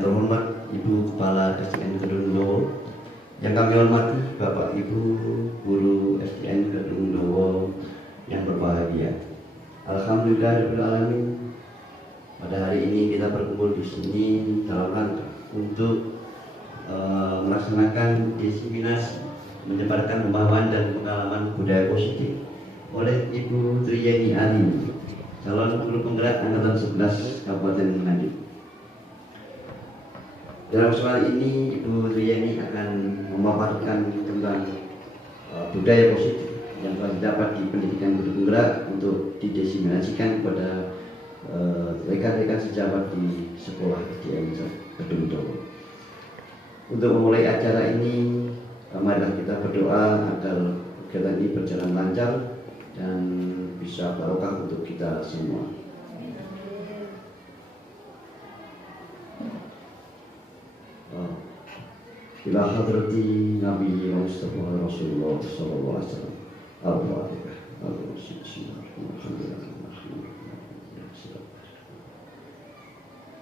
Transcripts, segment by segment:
Yang terhormat Ibu Kepala SDN Kedungdowo, yang kami hormati Bapak Ibu Guru SDN Kedungdowo yang berbahagia. Alhamdulillahirobbilalamin. Pada hari ini kita berkumpul di sini dalam rangka untuk melaksanakan diseminasi menyebarkan pemahaman dan pengalaman budaya positif oleh Ibu Triyeni Ali, calon guru penggerak angkatan 11 Kabupaten Manado. Dalam kesempatan ini Ibu Triyeni akan memaparkan tentang budaya positif yang telah didapat di pendidikan guru penggerak untuk didiseminasikan kepada rekan-rekan sejawat di sekolah SDN Kedungdowo. Untuk memulai acara ini, marilah kita berdoa agar kegiatan ini berjalan lancar dan bisa barokah untuk kita semua. Ila hadrati Nabi Mustafa Rasulullah sallallahu alaihi wasallam. Al-Fatihah.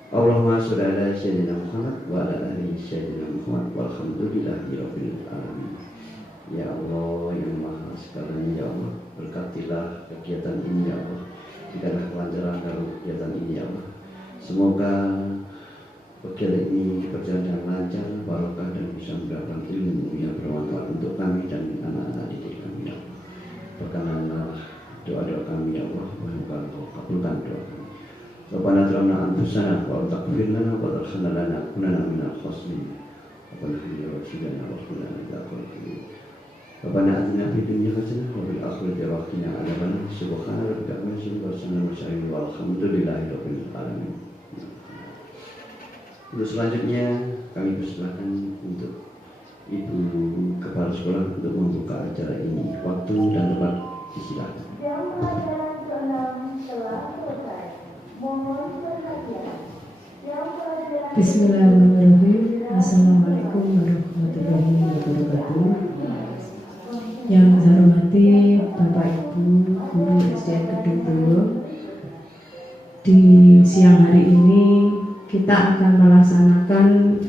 Allahumma sholli ala sayyidina Muhammad wa ala ali sayyidina Muhammad walhamdulillahirabbil alamin. Ya Allah yang Maha Segalanya, ya Allah, berkatilah kegiatan ini, ya Allah. Berikanlah kelancaran dalam kegiatan ini, ya Allah. Semoga kegiatan ini berjalan dengan lancar, barokah, dan bisa mendapatkan ilmu yang bermanfaat untuk kami dan anak-anak didik kami, ya Allah. Berkenanlah doa-doa kami, ya Allah. Semoga Engkau kabulkan doa kami. Rabbana zalamna anfusana wa lam taghfir lana wa tarhamna lanakunanna minal khasirin. Rabbana hab lana min ladunka rahmatan. Rabbana atina fid dunya hasanah wa fil akhirati hasanah wa qina adzabannar. Subhana rabbika rabbil izzati amma yasifun walhamdulillahirabbil alamin. Untuk selanjutnya kami persilakan untuk Ibu Kepala Sekolah untuk membuka acara ini. Waktu dan tempat disilakan. Jam pelajaran ke-6 telah selesai. Mohon perhatian. Bismillahirrahmanirrahim. Assalamualaikum warahmatullahi wabarakatuh. Yang saya hormati Bapak Ibu Guru SDN Kedungdowo, di siang hari ini kita akan melaksanakan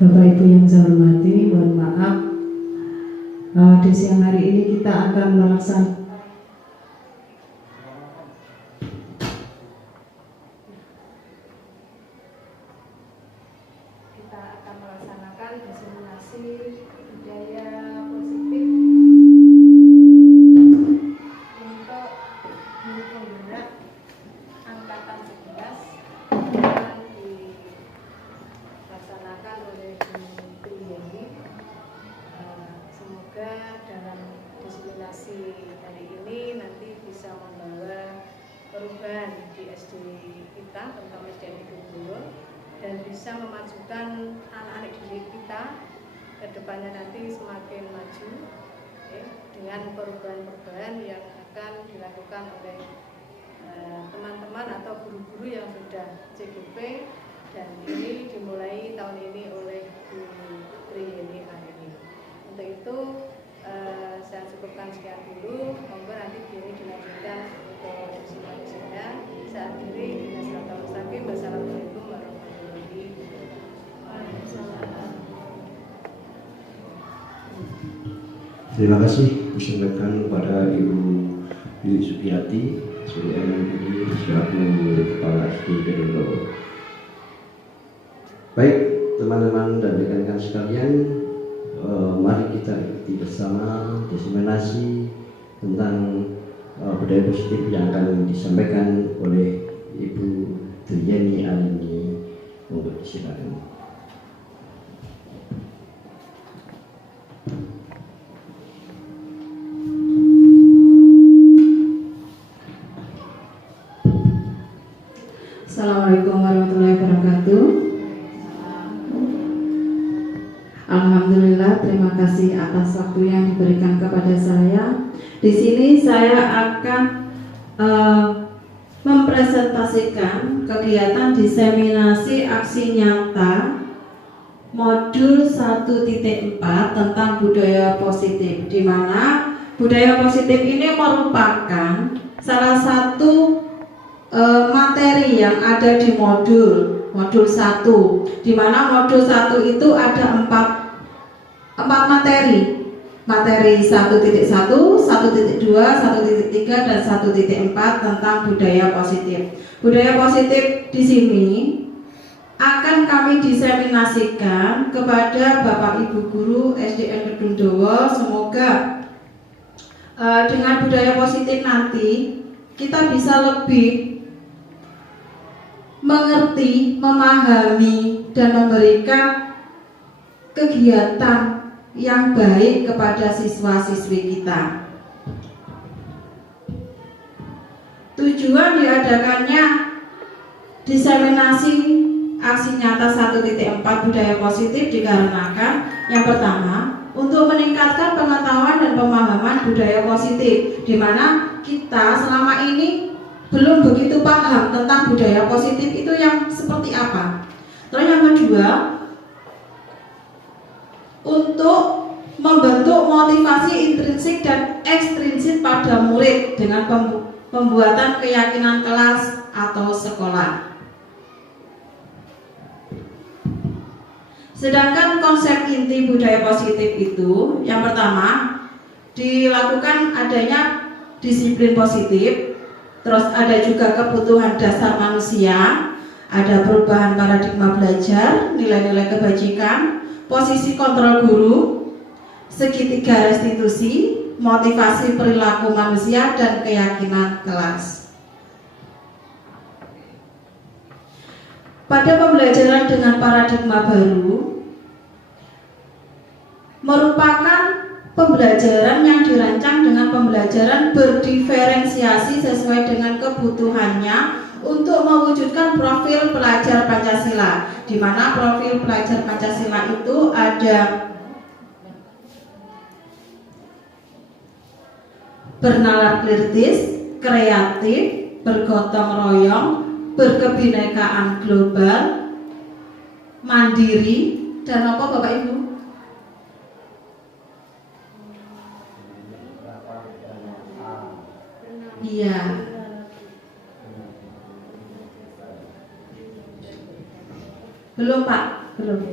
Bapak Ibu yang saya hormati, mohon maaf, di siang hari ini kita akan melaksanakan diseminasi budaya positif untuk guru penggerak angkatan 11 yang dilaksanakan oleh Bu Triyeni. Semoga dalam diseminasi hari ini nanti bisa membawa perubahan di SD kita, terutama SDN Kedungdowo, dan bisa memajukan anak-anak didik kita ke depannya nanti semakin maju, ya, dengan perubahan-perubahan yang akan dilakukan oleh teman-teman atau guru-guru yang sudah CGP, dan ini dimulai tahun ini oleh Bu Triyeni ini. Untuk itu saya cukupkan sekian dulu, monggo nanti ini dilanjutkan untuk diskusinya. Saya akhiri dengan siratal mustaqim. Wassalamualaikum warahmatullahi wabarakatuh. Terima kasih disampaikan kepada Ibu Yuli Supiati sebagai MNPD selaku Kepala SD Kedungdowo. Baik teman-teman dan rekan-rekan sekalian, mari kita ikuti bersama diseminasi tentang budaya positif yang akan disampaikan oleh Ibu Triyeni Alini. Untuk silakan. Assalamualaikum warahmatullahi wabarakatuh. Alhamdulillah, terima kasih atas waktu yang diberikan kepada saya. Di sini saya akan mempresentasikan kegiatan diseminasi aksi nyata modul 1.4 tentang budaya positif, di mana budaya positif ini merupakan salah satu materi yang ada di modul 1, di mana modul 1 itu ada 4 materi. Materi 1.1, 1.2, 1.3 dan 1.4 tentang budaya positif. Budaya positif di sini akan kami diseminasikan kepada Bapak Ibu guru SDN Kedungdowo. Semoga dengan budaya positif nanti kita bisa lebih mengerti, memahami, dan memberikan kegiatan yang baik kepada siswa-siswi kita. Tujuan diadakannya diseminasi aksi nyata 1.4 budaya positif dikarenakan yang pertama, untuk meningkatkan pengetahuan dan pemahaman budaya positif, di mana kita selama ini belum begitu paham tentang budaya positif itu yang seperti apa. Terus yang kedua, untuk membentuk motivasi intrinsik dan ekstrinsik pada murid dengan pembuatan keyakinan kelas atau sekolah. Sedangkan konsep inti budaya positif itu, yang pertama, dilakukan adanya disiplin positif, terus ada juga kebutuhan dasar manusia, ada perubahan paradigma belajar, nilai-nilai kebajikan, posisi kontrol guru, segitiga restitusi, motivasi perilaku manusia, dan keyakinan kelas. Pada pembelajaran dengan paradigma baru merupakan pembelajaran yang dirancang dengan pembelajaran berdiferensiasi sesuai dengan kebutuhannya untuk mewujudkan profil pelajar Pancasila, di mana profil pelajar Pancasila itu ada bernalar kritis, kreatif, bergotong royong, berkebinekaan global, mandiri, dan apa Bapak Ibu? Iya. Belum Pak, belum.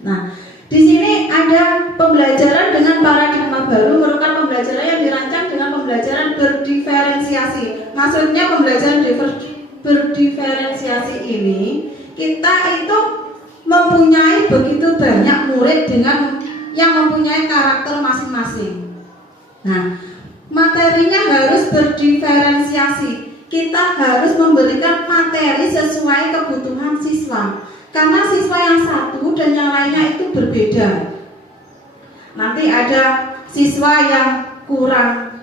Nah, di sini ada pembelajaran dengan paradigma baru merupakan pembelajaran yang dirancang dengan pembelajaran berdiferensiasi. Maksudnya pembelajaran berdiferensiasi ini kita itu mempunyai begitu banyak murid dengan yang mempunyai karakter masing-masing. Nah, materinya harus berdiferensiasi. Kita harus memberikan materi sesuai kebutuhan siswa. Karena siswa yang satu dan yang lainnya itu berbeda. Nanti ada siswa yang kurang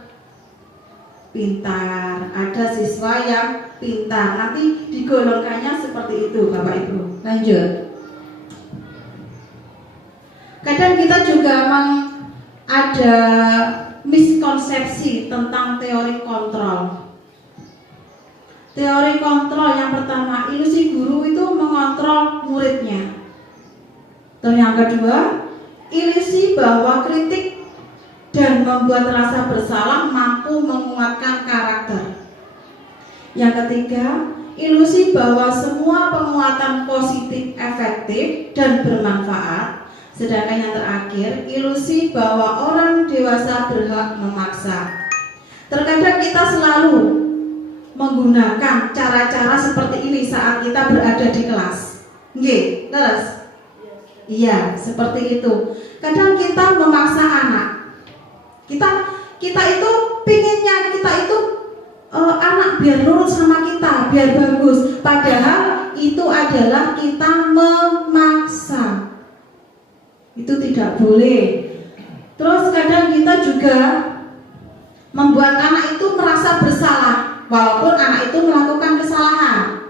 pintar, ada siswa yang pintar. Nanti digolongkannya seperti itu, Bapak Ibu. Lanjut. Kadang kita juga ada miskonsepsi tentang teori kontrol. Teori kontrol yang pertama, ilusi guru itu mengontrol muridnya. Dan yang kedua, ilusi bahwa kritik dan membuat rasa bersalah mampu menguatkan karakter. Yang ketiga, ilusi bahwa semua penguatan positif efektif dan bermanfaat. Sedangkan yang terakhir, ilusi bahwa orang dewasa berhak memaksa. Terkadang kita selalu menggunakan cara-cara seperti ini saat kita berada di kelas. Nggih, terus? Iya, seperti itu. Kadang kita memaksa anak. Kita itu pinginnya kita itu anak biar nurut sama kita, biar bagus. Padahal itu adalah kita memaksa. Itu tidak boleh. Terus kadang kita juga membuat anak itu merasa bersalah walaupun anak itu melakukan kesalahan.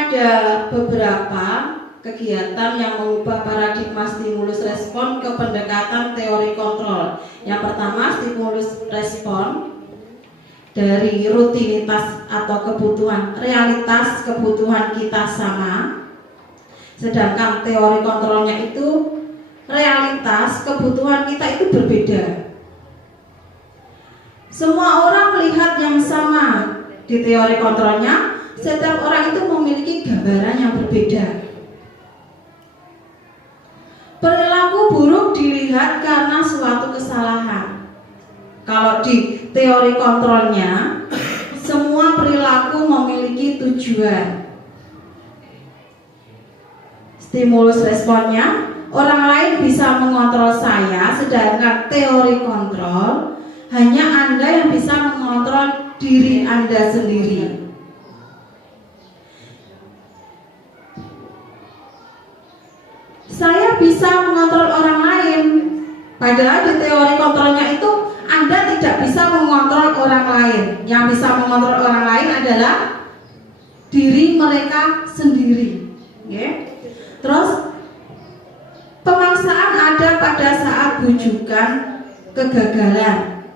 ada beberapa kegiatan yang mengubah paradigma stimulus respon ke pendekatan teori kontrol. Yang pertama, stimulus respon dari rutinitas atau kebutuhan, realitas kebutuhan kita sama, sedangkan teori kontrolnya itu realitas kebutuhan kita itu berbeda. Semua orang melihat yang sama. Di teori kontrolnya, setiap orang itu memiliki gambaran yang berbeda. Perilaku buruk dilihat karena suatu kesalahan. Kalau di teori kontrolnya, semua perilaku memiliki tujuan. Stimulus responnya, orang lain bisa mengontrol saya, sedangkan teori kontrol hanya Anda yang bisa mengontrol diri Anda sendiri. Saya bisa mengontrol orang lain, padahal di teori kontrolnya itu Anda tidak bisa mengontrol orang lain. Yang bisa mengontrol orang lain adalah diri mereka sendiri. Terus pemaksaan ada pada saat bujukan kegagalan.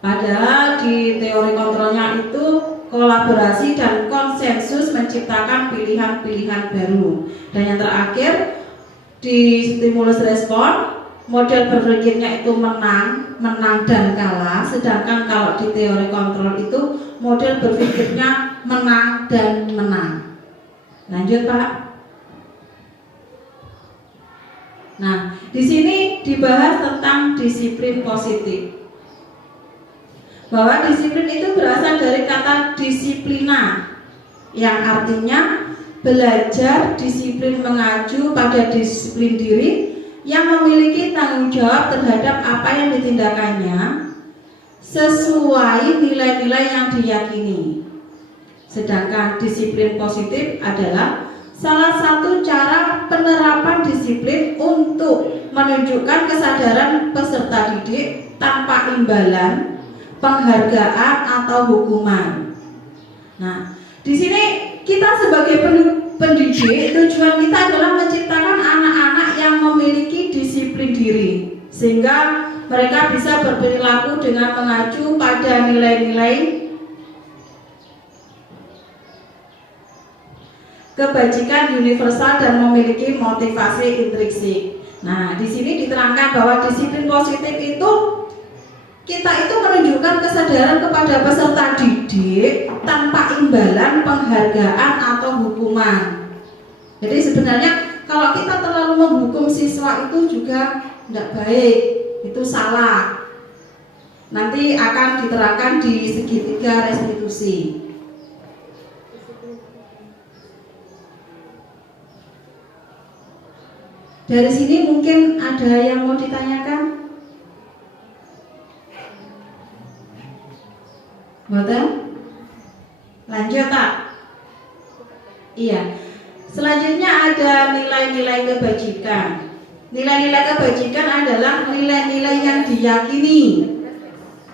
Padahal di teori kontrolnya itu kolaborasi dan konsensus menciptakan pilihan-pilihan baru. Dan yang terakhir di stimulus respon, model berpikirnya itu menang dan kalah. Sedangkan kalau di teori kontrol itu model berpikirnya menang dan menang. Lanjut Pak. Nah, di sini dibahas tentang disiplin positif. Bahwa disiplin itu berasal dari kata disiplina, yang artinya belajar disiplin mengacu pada disiplin diri yang memiliki tanggung jawab terhadap apa yang ditindakannya sesuai nilai-nilai yang diyakini. Sedangkan disiplin positif adalah salah satu cara penerapan disiplin untuk menunjukkan kesadaran peserta didik tanpa imbalan, penghargaan atau hukuman. Nah, di sini kita sebagai pendidik, tujuan kita adalah menciptakan anak-anak yang memiliki disiplin diri, sehingga mereka bisa berperilaku dengan mengacu pada nilai-nilai kebajikan universal dan memiliki motivasi intrinsik. Nah, di sini diterangkan bahwa disiplin positif itu kita itu menunjukkan kesadaran kepada peserta didik tanpa imbalan, penghargaan atau hukuman. Jadi sebenarnya kalau kita terlalu menghukum siswa itu juga tidak baik, itu salah. Nanti akan diterangkan di segitiga restitusi. Dari sini mungkin ada yang mau ditanyakan? Betul? Lanjut tak? Iya. Selanjutnya ada nilai-nilai kebajikan. Nilai-nilai kebajikan adalah nilai-nilai yang diyakini,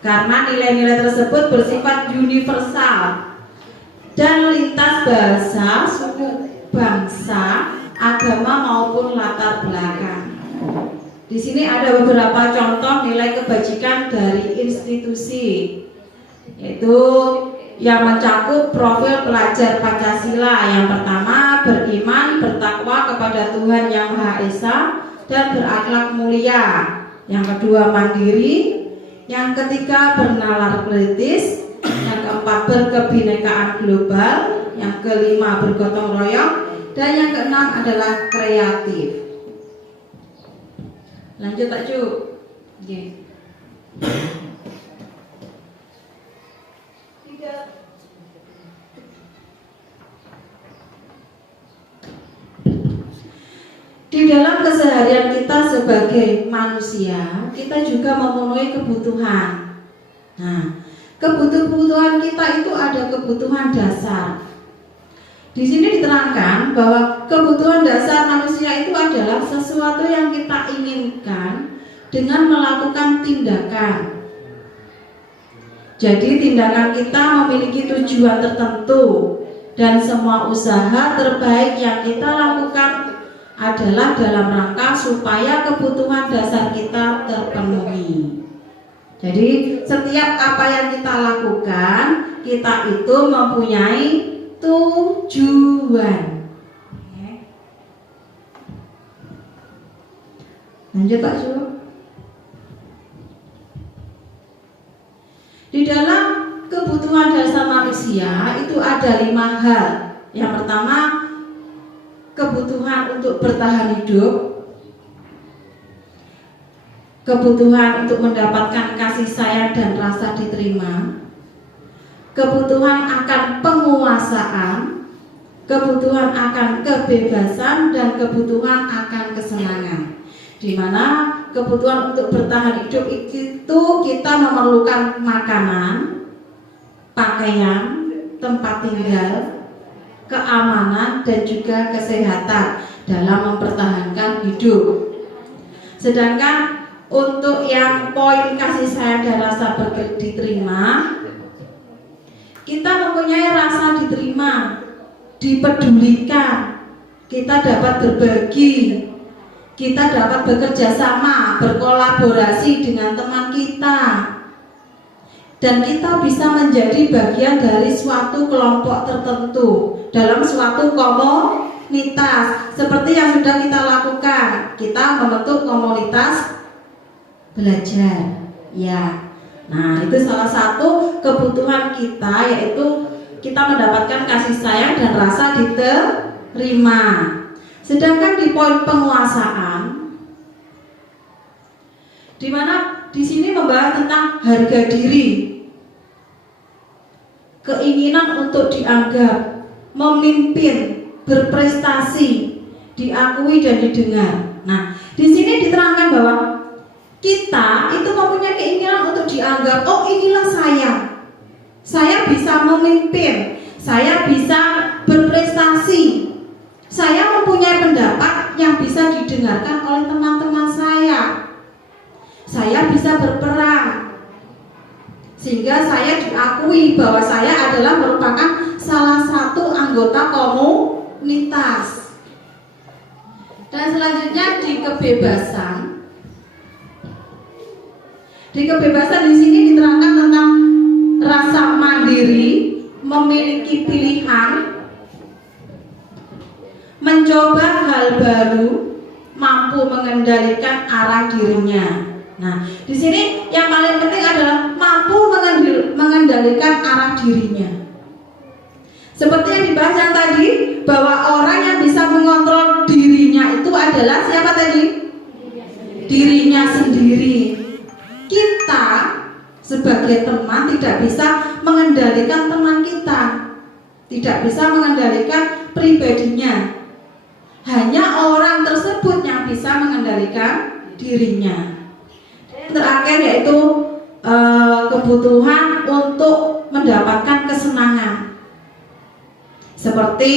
karena nilai-nilai tersebut bersifat universal dan lintas bahasa, suku, bangsa, agama maupun latar belakang. Di sini ada beberapa contoh nilai kebajikan dari institusi, yaitu yang mencakup profil pelajar Pancasila. Yang pertama, beriman, bertakwa kepada Tuhan Yang Maha Esa dan berakhlak mulia. Yang kedua, mandiri. Yang ketiga, bernalar kritis. Yang keempat, berkebinekaan global. Yang kelima, bergotong royong. Dan yang keenam adalah kreatif. Lanjut Pak Cu. Okay. Di dalam keseharian kita sebagai manusia, kita juga memenuhi kebutuhan. Nah, kebutuhan kita itu ada kebutuhan dasar. Di sini diterangkan bahwa kebutuhan dasar manusia itu adalah sesuatu yang kita inginkan dengan melakukan tindakan. Jadi tindakan kita memiliki tujuan tertentu. dan semua usaha terbaik yang kita lakukan adalah dalam rangka supaya kebutuhan dasar kita terpenuhi. Jadi setiap apa yang kita lakukan, kita itu mempunyai tujuan. Lanjut Pak Su. Di dalam kebutuhan dasar manusia itu ada 5 hal. Yang pertama, kebutuhan untuk bertahan hidup, kebutuhan untuk mendapatkan kasih sayang dan rasa diterima, kebutuhan akan penguasaan, kebutuhan akan kebebasan, dan kebutuhan akan kesenangan. Di mana kebutuhan untuk bertahan hidup itu kita memerlukan makanan, pakaian, tempat tinggal, keamanan, dan juga kesehatan dalam mempertahankan hidup. Sedangkan untuk yang poin kasih sayang dan rasa diterima, kita mempunyai rasa diterima, dipedulikan, kita dapat berbagi, kita dapat bekerja sama, berkolaborasi dengan teman kita, dan kita bisa menjadi bagian dari suatu kelompok tertentu dalam suatu komunitas seperti yang sudah kita lakukan. Kita membentuk komunitas belajar, ya. Nah, itu salah satu kebutuhan kita, yaitu kita mendapatkan kasih sayang dan rasa diterima. Sedangkan di poin penguasaan, di mana di sini membahas tentang harga diri, keinginan untuk dianggap, memimpin, berprestasi, diakui dan didengar. Nah, di sini diterangkan bahwa kita itu mempunyai keinginan untuk dianggap, oh inilah saya bisa memimpin, saya bisa berprestasi, saya mempunyai pendapat yang bisa didengarkan oleh teman-teman saya bisa berperan, sehingga saya diakui bahwa saya adalah merupakan salah satu anggota komunitas. Dan selanjutnya di kebebasan. Di kebebasan di sini diterangkan tentang rasa mandiri, memiliki pilihan, mencoba hal baru, mampu mengendalikan arah dirinya. Nah, di sini yang paling penting adalah mampu mengendalikan arah dirinya. Seperti yang dibahas yang tadi, bahwa orang yang bisa mengontrol dirinya itu adalah siapa tadi? Dirinya sendiri. Kita sebagai teman tidak bisa mengendalikan teman kita, tidak bisa mengendalikan pribadinya. Hanya orang tersebut yang bisa mengendalikan dirinya. Terakhir yaitu kebutuhan untuk mendapatkan kesenangan, seperti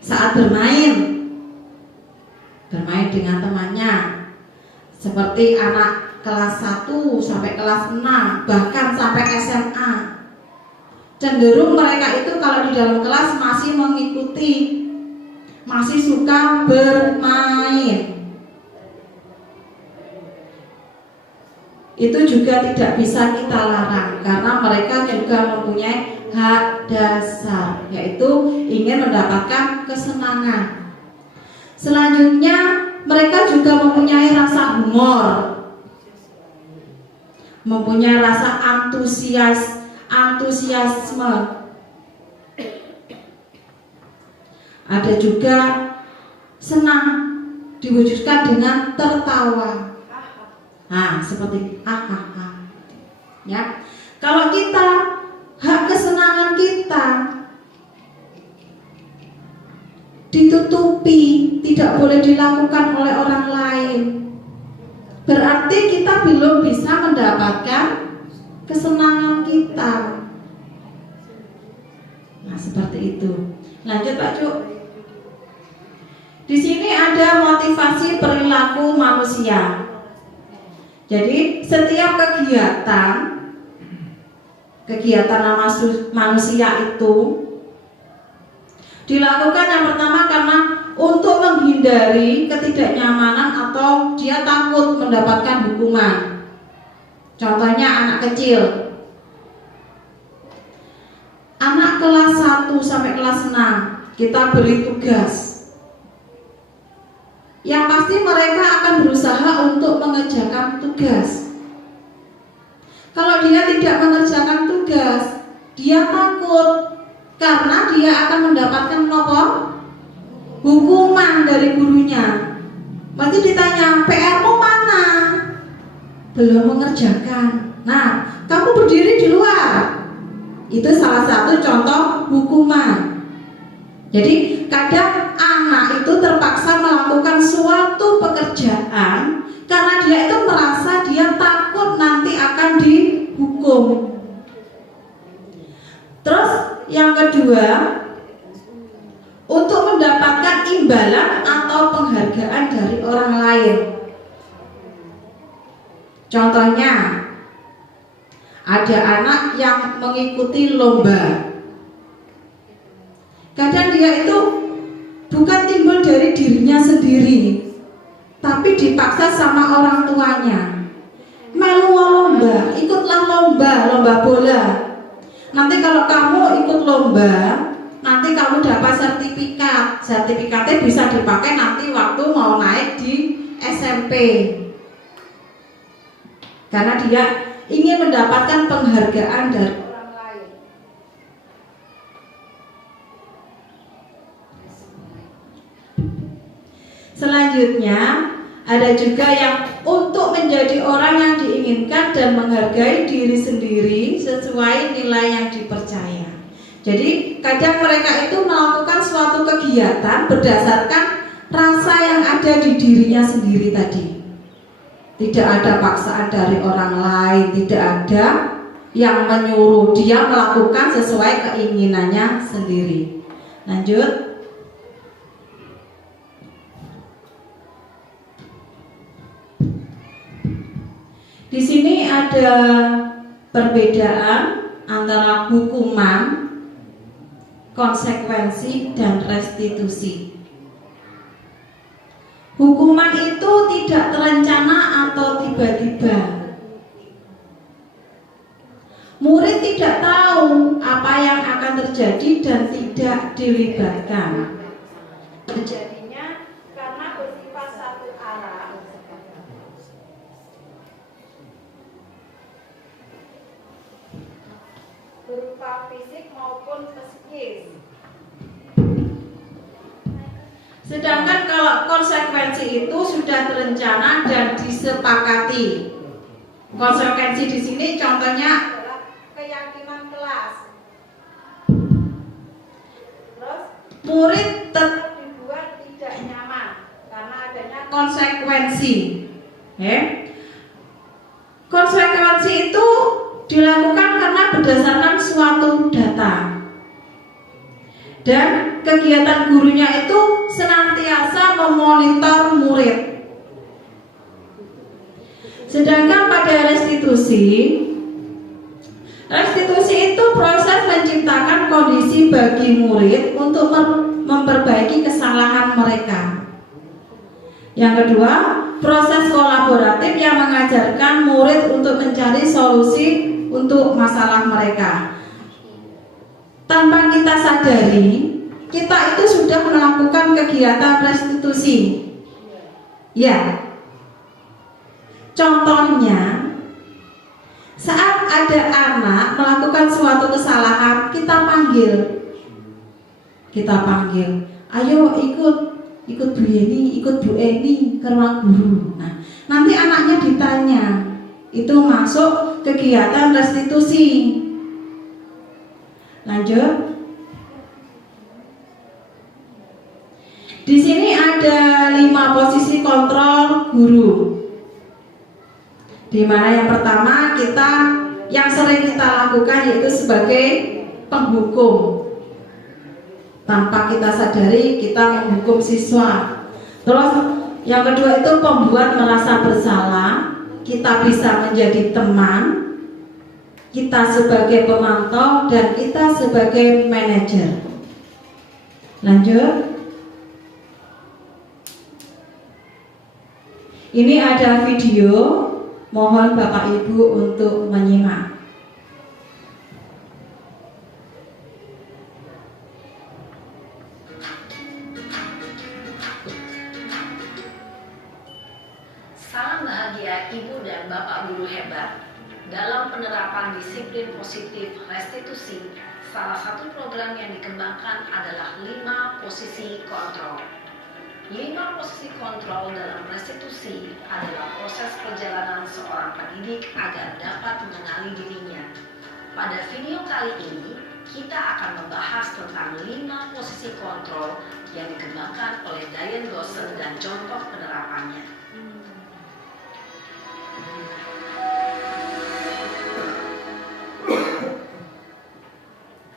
saat bermain dengan temannya, seperti anak kelas 1 sampai kelas 6, bahkan sampai SMA. Cenderung mereka itu kalau di dalam kelas masih mengikuti, masih suka bermain. Itu juga tidak bisa kita larang, karena mereka juga mempunyai hak dasar, yaitu ingin mendapatkan kesenangan. Selanjutnya, mereka juga mempunyai rasa humor, mempunyai rasa antusiasme. Ada juga senang diwujudkan dengan tertawa. Nah, seperti ya. Kalau kita hak kesenangan kita ditutupi, tidak boleh dilakukan oleh orang lain, berarti kita belum bisa mendapatkan kesenangan kita. Nah, seperti itu. Lanjut Pak Cuk. Di sini ada motivasi perilaku manusia. Jadi setiap kegiatan manusia itu Dilakukan yang pertama karena untuk menghindari ketidaknyamanan atau dia takut mendapatkan hukuman. Contohnya anak kecil, anak kelas 1 sampai kelas 6 kita beri tugas. Yang pasti mereka akan berusaha untuk mengerjakan tugas. Kalau dia tidak mengerjakan tugas, dia takut karena dia akan mendapatkan hukuman dari gurunya. Nanti ditanya, PR-mu mana? Belum mengerjakan. Nah, kamu berdiri di luar. Itu salah satu contoh hukuman. Jadi kadang anak itu terpaksa melakukan suatu pekerjaan karena dia itu merasa dia takut nanti akan dihukum. Terus yang kedua, untuk mendapatkan imbalan atau penghargaan dari orang lain. Contohnya, ada anak yang mengikuti lomba. Kadang dia itu bukan timbul dari dirinya sendiri, tapi dipaksa sama orang tuanya. Melu lomba, ikutlah lomba bola. Nanti kalau kamu ikut lomba, nanti kamu dapat sertifikat. Sertifikatnya bisa dipakai nanti waktu mau naik di SMP. Karena dia ingin mendapatkan penghargaan dari orang lain. Selanjutnya, ada juga yang untuk menjadi orang yang diinginkan dan menghargai diri sendiri sesuai nilai yang dipercaya. Jadi kadang mereka itu melakukan suatu kegiatan berdasarkan rasa yang ada di dirinya sendiri tadi. Tidak ada paksaan dari orang lain, tidak ada yang menyuruh, dia melakukan sesuai keinginannya sendiri. Lanjut. Di sini ada perbedaan antara hukuman, konsekuensi, dan restitusi. Hukuman itu tidak terencana atau tiba-tiba. Murid tidak tahu apa yang akan terjadi dan tidak dilibatkan. Terjadinya karena bersifat satu arah. Berupa fisik maupun psikis. Sedangkan kalau konsekuensi itu sudah terencana dan disepakati. Konsekuensi di sini contohnya adalah keyakinan kelas. Terus murid tetap dibuat tidak nyaman karena adanya konsekuensi. Konsekuensi itu dilakukan karena berdasarkan suatu data. Dan kegiatan gurunya itu senantiasa memonitor murid. Sedangkan pada restitusi itu proses menciptakan kondisi bagi murid untuk memperbaiki kesalahan mereka. Yang kedua, proses kolaboratif yang mengajarkan murid untuk mencari solusi untuk masalah mereka. Tanpa kita sadari, kita itu sudah melakukan kegiatan restitusi. Ya. Contohnya, saat ada anak melakukan suatu kesalahan, kita panggil. Ayo ikut Bu Yeni, ikut Bu Eni ke ruang guru. Nah, nanti anaknya ditanya, itu masuk kegiatan restitusi. Lanjut. Di sini ada 5 posisi kontrol guru. Di mana yang pertama yang sering kita lakukan yaitu sebagai penghukum. Tanpa kita sadari kita menghukum siswa. Terus yang kedua itu pembuat merasa bersalah. Kita bisa menjadi teman, kita sebagai pemantau, dan kita sebagai manajer. Lanjut. Ini ada video, mohon Bapak Ibu untuk menyimak. Salam bahagia Ibu dan Bapak guru hebat. Dalam penerapan disiplin positif restitusi, salah satu program yang dikembangkan adalah 5 posisi kontrol. 5 posisi kontrol dalam restitusi adalah proses perjalanan seorang pendidik agar dapat mengenali dirinya. Pada video kali ini, kita akan membahas tentang 5 posisi kontrol yang dikembangkan oleh Diane Goshen dan contoh penerapannya.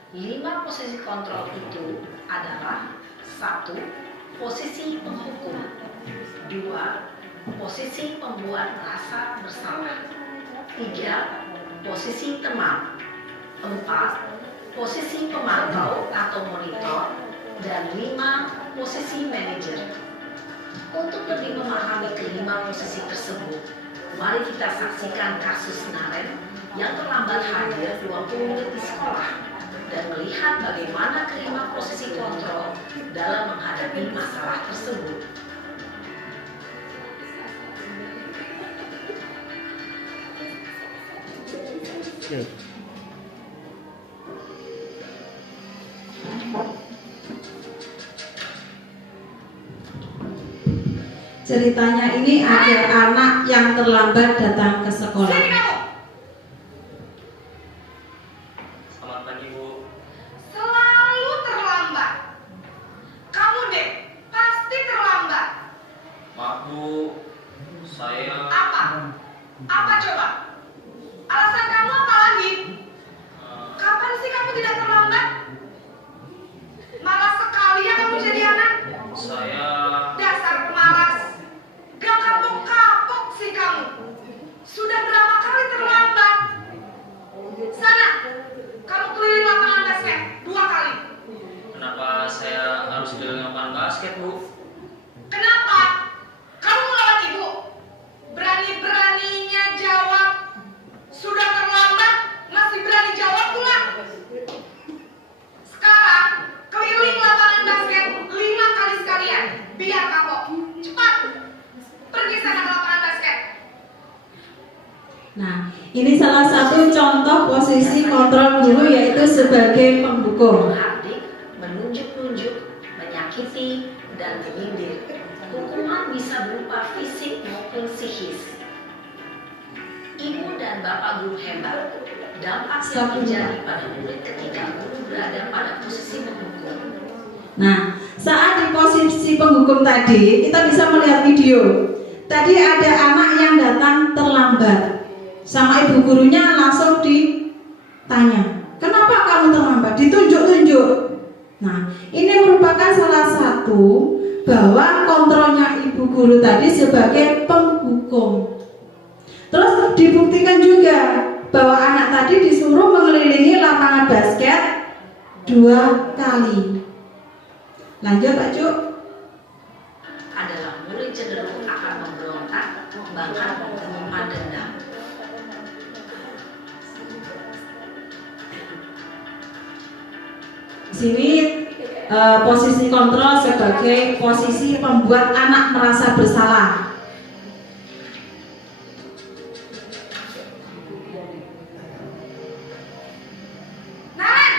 5 posisi kontrol itu adalah 1. Posisi penghukum, 2. Posisi pembuat rasa bersalah, 3. Posisi teman, 4. Posisi pemantau atau monitor, dan 5. Posisi manajer. Untuk lebih memahami kelima posisi tersebut, mari kita saksikan kasus Naren yang terlambat hadir 20 menit di sekolah dan melihat bagaimana kelima posisi kontrol dalam menghadapi masalah tersebut. Ceritanya ini ada anak yang terlambat datang ke sekolah. Selamat pagi, Bu. Selalu terlambat. Kamu deh, pasti terlambat. Maaf, Bu. Saya Apa? Apa coba? Alasan kamu apa lagi? Kapan sih kamu tidak terlambat? Malas sekali ya kamu jadi anak. saya Dasar pemalas. Gak kapok-kapok sih kamu. Sudah berapa kali terlambat? Sana, kamu keliling lapangan basket 2 kali. kenapa saya harus keliling lapangan basket, Bu? Kenapa? Kamu melawan ibu? Berani-beraninya jawab. Sudah terlambat, masih berani jawab pula. Sekarang, keliling lapangan basket 5 kali sekalian. Biar kapok. Cepat. Pergi sana ke lapangan basket. Nah, ini salah satu contoh posisi kontrol guru, yaitu sebagai penghukum. Menghardik, menunjuk-nunjuk, menyakiti, dan menyindir. Hukuman bisa berupa fisik maupun psikis. Ibu dan Bapak guru hebat, dampak yang terjadi pada murid ketika guru berada pada posisi penghukum. Nah, saat di posisi penghukum tadi, kita bisa melihat video. Tadi ada anak yang datang terlambat. Sama ibu gurunya langsung ditanya, kenapa kamu terlambat? Ditunjuk-tunjuk. Nah, ini merupakan salah satu bahwa kontrolnya ibu guru tadi sebagai penghukum. Terus dibuktikan juga bahwa anak tadi disuruh mengelilingi lapangan basket 2 kali. Lanjut, Pak Cuk. Adalah murid cenderung akan memberontak, bahkan menyimpan dendam. Di sini posisi kontrol sebagai posisi pembuat anak merasa bersalah. Naren!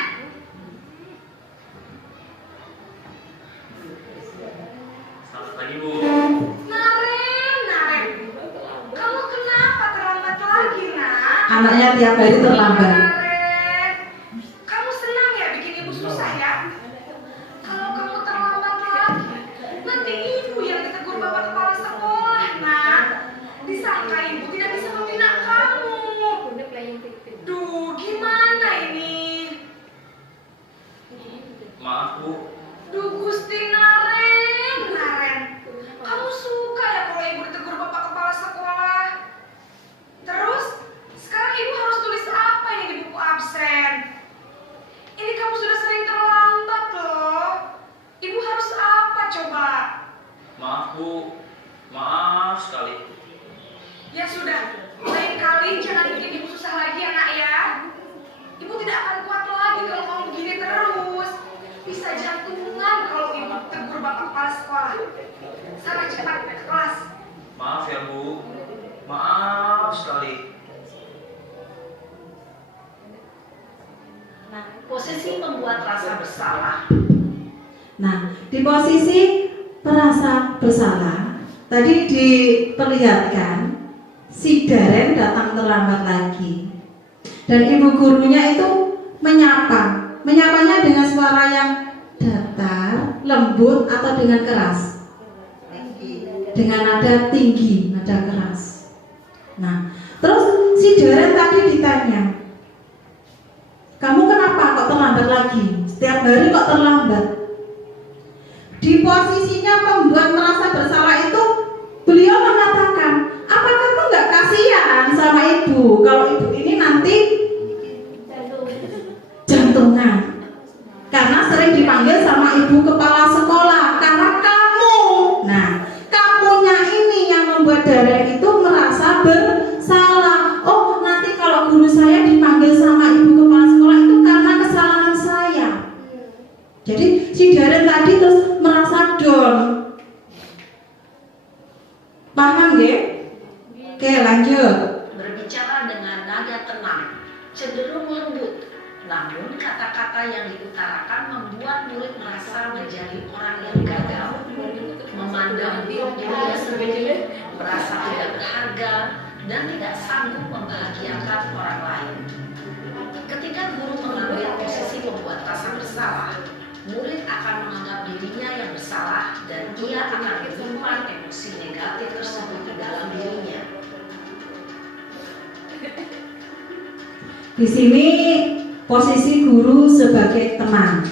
Selamat pagi, Bu. Naren! Kamu kenapa terlambat lagi, nak? Anaknya tiap hari terlambat. Naren, kamu senang ya bikin ibu susah ya? Kalau kamu terlambat lagi, nanti ibu yang ditegur bapak kepala sekolah, nak. Disangka ibu tidak bisa membina kamu. Duh, gimana ini? Maaf, Bu. Duh, Gusti Naren. Kamu suka ya kalau ibu ditegur bapak kepala sekolah? Terus, sekarang ibu harus tulis apa ini di buku absen? Ini kamu sudah sering terlambat loh. Bu. Maaf sekali. Ya sudah, lain kali jangan bikin ibu susah lagi ya nak ya. Ibu tidak akan kuat lagi kalau kamu begini terus. Bisa jantungan kalau ibu tegur bapak kepala sekolah. Sana cepat ke kelas. Maaf ya Bu. Maaf sekali. Nah, posisi membuat rasa bersalah. Nah, di posisi merasa bersalah, tadi diperlihatkan si Daren datang terlambat lagi. Dan ibu gurunya itu menyapanya dengan suara yang datar, lembut atau dengan keras? Dengan nada tinggi, nada keras. Nah, terus si Daren tadi ditanya, kamu kenapa kok terlambat lagi? Setiap hari kok terlambat? Di posisinya pembuat merasa bersalah itu, beliau mengatakan, apakah kamu nggak kasihan sama ibu? Kalau ibu ini nanti jantungan, karena sering dipanggil sama ibu kepala sekolah, karena kamu. Nah, kamunya ini yang membuat Daren itu merasa bersalah. Oh, nanti kalau guru saya dipanggil sama ibu kepala sekolah itu karena kesalahan saya. Jadi si Daren tadi terus merasa down. Paham ya? Oke, lanjut. Berbicara dengan nada tenang, cenderung lembut. Namun kata-kata yang diutarakan membuat murid merasa menjadi orang yang gagal, memandang dirinya sendiri, merasa tidak berharga, dan tidak sanggup membahagiakan orang lain. Ketika guru mengambil posisi membuat rasa bersalah, murid akan menganggap dirinya yang bersalah dan ia akan menyimpan emosi negatif tersebut di dalam dirinya. Di sini posisi guru sebagai teman.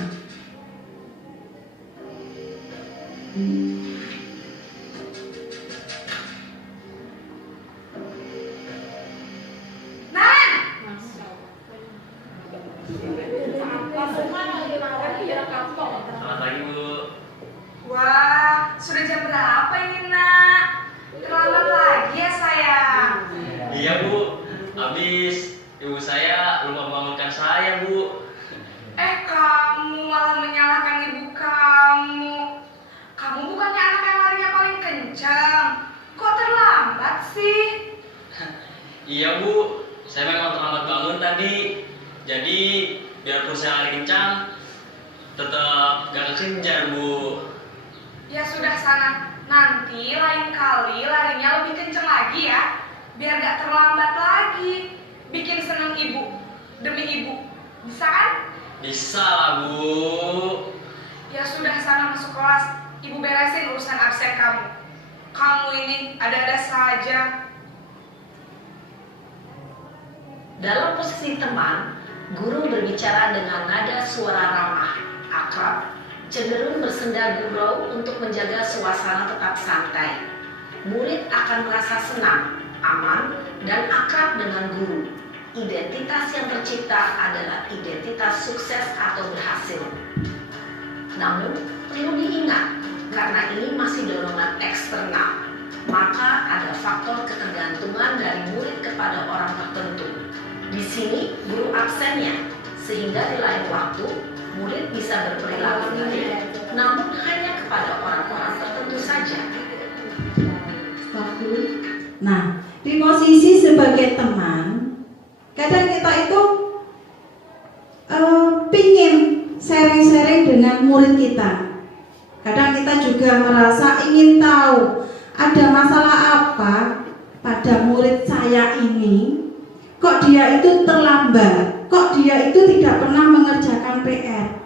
Selamat pagi Bu. Wah, sudah jam berapa ini nak? Terlambat lagi ya sayang. Iya Bu. Habis ibu saya lupa membangunkan saya Bu. Kamu malah menyalahkan ibu kamu. Kamu bukannya anak yang larinya paling kencang. Kok terlambat sih? Iya Bu. Saya memang terlambat bangun tadi. Jadi biarpun saya lari kencang, tetap gak kekejar Bu. Ya sudah sana. Nanti lain kali larinya lebih kencang lagi ya. Biar gak terlambat lagi. Bikin senang ibu. Demi ibu. Bisa kan? Bisa lah Bu. Ya sudah sana masuk kelas. Ibu beresin urusan absen kamu. Kamu ini ada-ada saja. Dalam posisi teman, guru berbicara dengan nada suara ramah, akrab, cenderung bersenda gurau untuk menjaga suasana tetap santai. Murid akan merasa senang, aman, dan akrab dengan guru. Identitas yang tercipta adalah identitas sukses atau berhasil. Namun, perlu diingat, karena ini masih dorongan eksternal, maka ada faktor ketergantungan dari murid kepada orang tertentu. Di sini guru absennya, sehingga di lain waktu murid bisa berperilaku baik, namun hanya kepada orang-orang tertentu saja. Nah, di posisi sebagai teman, kadang kita itu pingin sharing-sharing dengan murid kita. Kadang kita juga merasa ingin tahu ada masalah apa pada murid saya ini. Kok dia itu terlambat? Kok dia itu tidak pernah mengerjakan PR?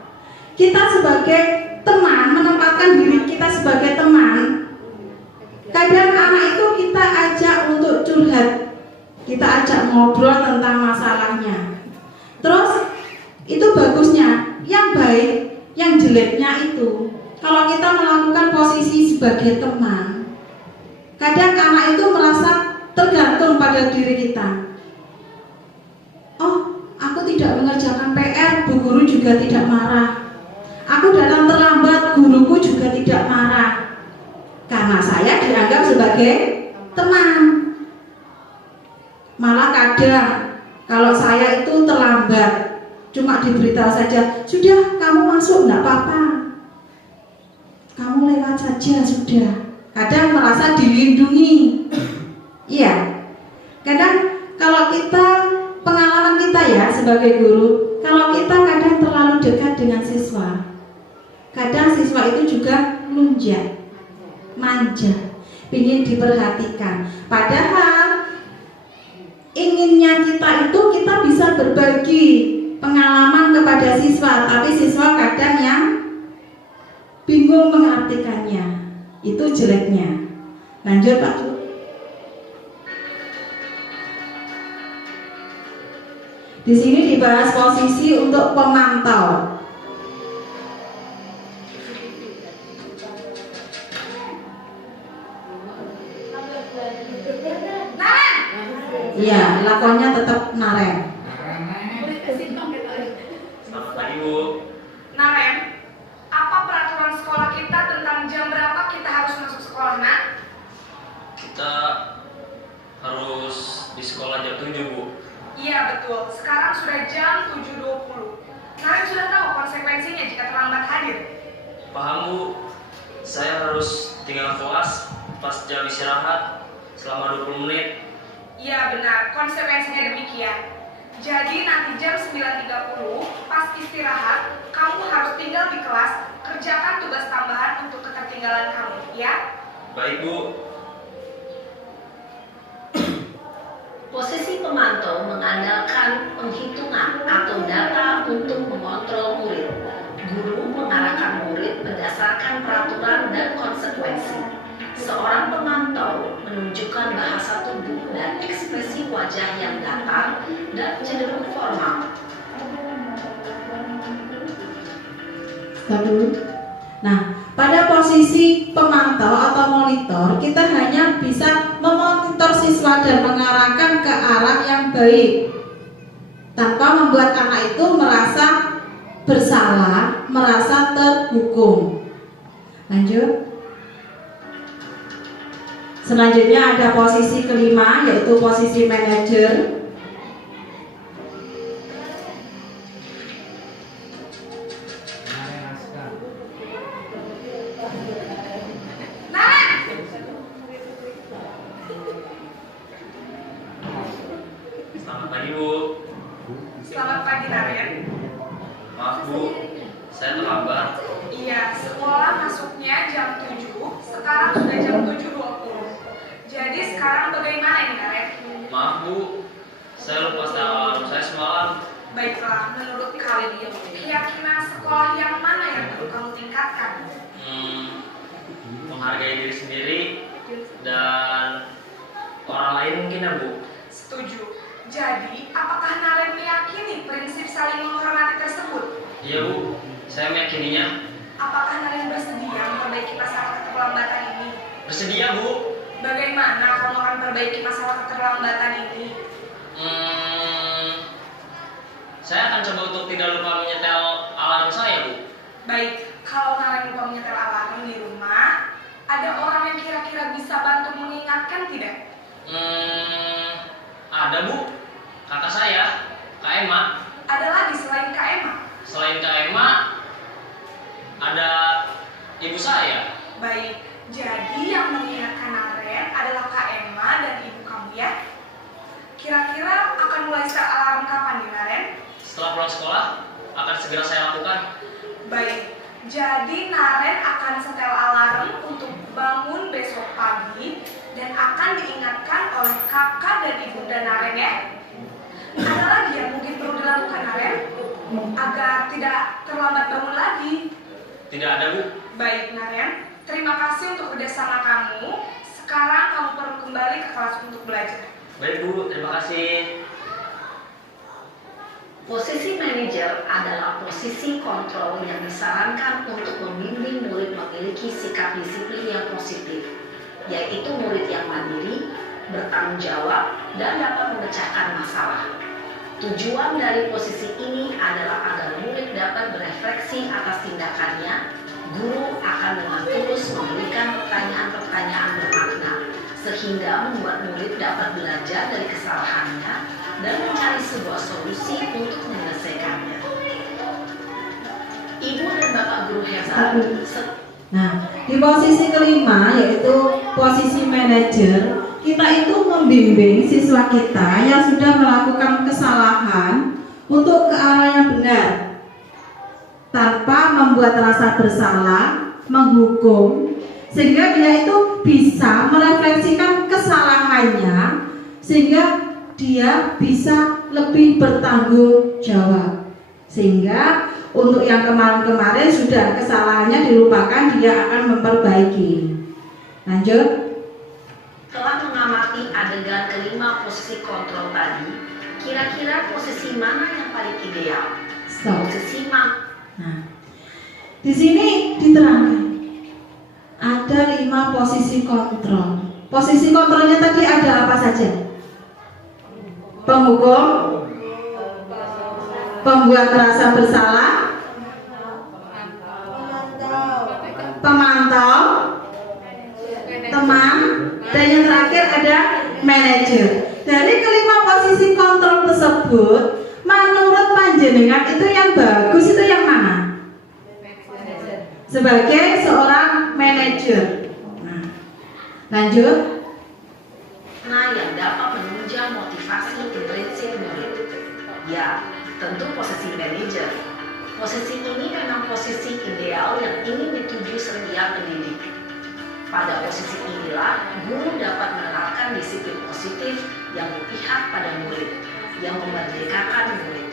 Kita sebagai teman, menempatkan diri kita sebagai teman. Kadang anak itu kita ajak untuk curhat, kita ajak ngobrol tentang masalahnya. Terus itu bagusnya, yang baik, yang jeleknya itu. Kalau kita melakukan posisi sebagai teman, kadang anak itu merasa tergantung pada diri kita. Oh, aku tidak mengerjakan PR, bu guru juga tidak marah. Aku datang terlambat, guruku juga tidak marah. karena saya dianggap sebagai teman. Malah kadang kalau saya itu terlambat, cuma diberitahu saja, sudah kamu masuk enggak apa-apa, kamu lewat saja sudah. Kadang merasa dilindungi. Iya. Kadang kalau kita, pengalaman kita ya sebagai guru, kalau kita kadang terlalu dekat dengan siswa, kadang siswa itu juga lunjak, manja, ingin diperhatikan. Padahal inginnya kita itu kita bisa berbagi pengalaman kepada siswa, tapi siswa kadang yang bingung mengartikannya. Itu jeleknya. Lanjut Pak. Di sini dibahas posisi untuk pemantau. Iya, lakonnya tetap Naren. Selamat pagi Bu. Naren, apa peraturan sekolah kita tentang jam berapa kita harus masuk sekolah, Nak? Kita harus di sekolah jam 7 Bu. Iya betul, sekarang sudah jam 7.20. Naren sudah tahu konsekuensinya jika terlambat hadir. Paham Bu, saya harus tinggal kelas pas jam istirahat selama 20 menit. Iya benar, konsekuensinya demikian. Jadi nanti jam 9.30 pas istirahat, kamu harus tinggal di kelas, kerjakan tugas tambahan untuk ketertinggalan kamu, ya? Baik Bu. Posisi pemantau mengandalkan penghitungan atau data untuk mengontrol murid. Guru mengarahkan murid berdasarkan peraturan dan konsekuensi. Seorang pemantau menunjukkan bahasa tubuh dan ekspresi wajah yang datar dan cenderung formal. Stop dulu. Nah, pada posisi pemantau atau monitor, kita hanya bisa memonitor siswa dan mengarahkan ke arah yang baik, tanpa membuat anak itu merasa bersalah, merasa terhukum. Lanjut. Selanjutnya ada posisi kelima, yaitu posisi manajer. Selamat pagi Bu. Selamat pagi Naren. Maaf Bu, saya terlambat. Iya, sekolah masuknya jam 7, sekarang sudah jam 7.20. Jadi sekarang bagaimana ini Naren? Maaf Bu, saya lupa setel alarm saya semalam. Baiklah, menurut kalian, keyakinan sekolah yang mana yang perlu kamu tingkatkan? Menghargai diri sendiri dan orang lain mungkin ya Bu. Setuju. Jadi, apakah Naren meyakini prinsip saling menghormati tersebut? Iya Bu, saya meyakininya. Apakah Naren bersedia memperbaiki masalah keterlambatan ini? Bersedia Bu. Bagaimana kamu akan perbaiki masalah keterlambatan ini? Saya akan coba untuk tidak lupa menyetel alarm saya Bu. Baik, kalau Naren lupa menyetel alarm di rumah, ada orang yang kira-kira bisa bantu mengingatkan tidak? Ada Bu, kakak saya, Kak Emma. Ada lagi selain Kak Emma? Selain Kak Emma, ada ibu saya. Baik, jadi yang mengingatkan Naren adalah Kak Emma dan ibu kamu ya? Kira-kira akan mulai setel alarm kapan nih Naren? Setelah pulang sekolah, akan segera saya lakukan. Baik, jadi Naren akan setel alarm untuk bangun besok pagi dan akan diingatkan oleh kakak dan ibunda Naren ya. Ada lagi yang mungkin perlu dilakukan Naren agar tidak terlambat bangun lagi? Tidak ada Bu. Baik Naren, terima kasih untuk kerjasama kamu. Sekarang kamu perlu kembali ke kelas untuk belajar. Baik Bu, terima kasih. Posisi manajer adalah posisi kontrol yang disarankan untuk membimbing murid memiliki sikap disiplin yang positif, yaitu murid yang mandiri, bertanggung jawab, dan dapat memecahkan masalah. Tujuan dari posisi ini adalah agar murid dapat berefleksi atas tindakannya. Guru akan dengan tulus memberikan pertanyaan-pertanyaan sehingga membuat murid dapat belajar dari kesalahannya dan mencari sebuah solusi untuk menyelesaikannya. Ibu dan Bapak guru hebat. Nah, di posisi kelima yaitu posisi manajer, kita itu membimbing siswa kita yang sudah melakukan kesalahan untuk ke arah yang benar tanpa membuat rasa bersalah, menghukum, sehingga dia itu bisa merefleksikan kesalahannya sehingga dia bisa lebih bertanggung jawab. Sehingga untuk yang kemarin-kemarin sudah kesalahannya dilupakan, dia akan memperbaiki. Lanjut. Telah mengamati adegan kelima posisi kontrol tadi, kira-kira posisi mana yang paling ideal? Stop. Posisi mana? Nah, di sini diterangkan ada 5 posisi kontrol. Posisi kontrolnya tadi ada apa saja? Penghukum, pembuat merasa bersalah, pemantau, teman, dan yang terakhir ada manajer. Dari kelima posisi kontrol tersebut, menurut panjenengan itu yang bagus itu yang mana? Sebagai seorang manajer. Nah, lanjut. Nah, yang dapat menunjang motivasi prinsip murid. Ya, tentu posisi manajer. Posisi ini memang posisi ideal yang ingin dituju setiap pendidik. Pada posisi inilah guru dapat menerapkan disiplin positif yang berpihak pada murid, yang memerdekakan murid.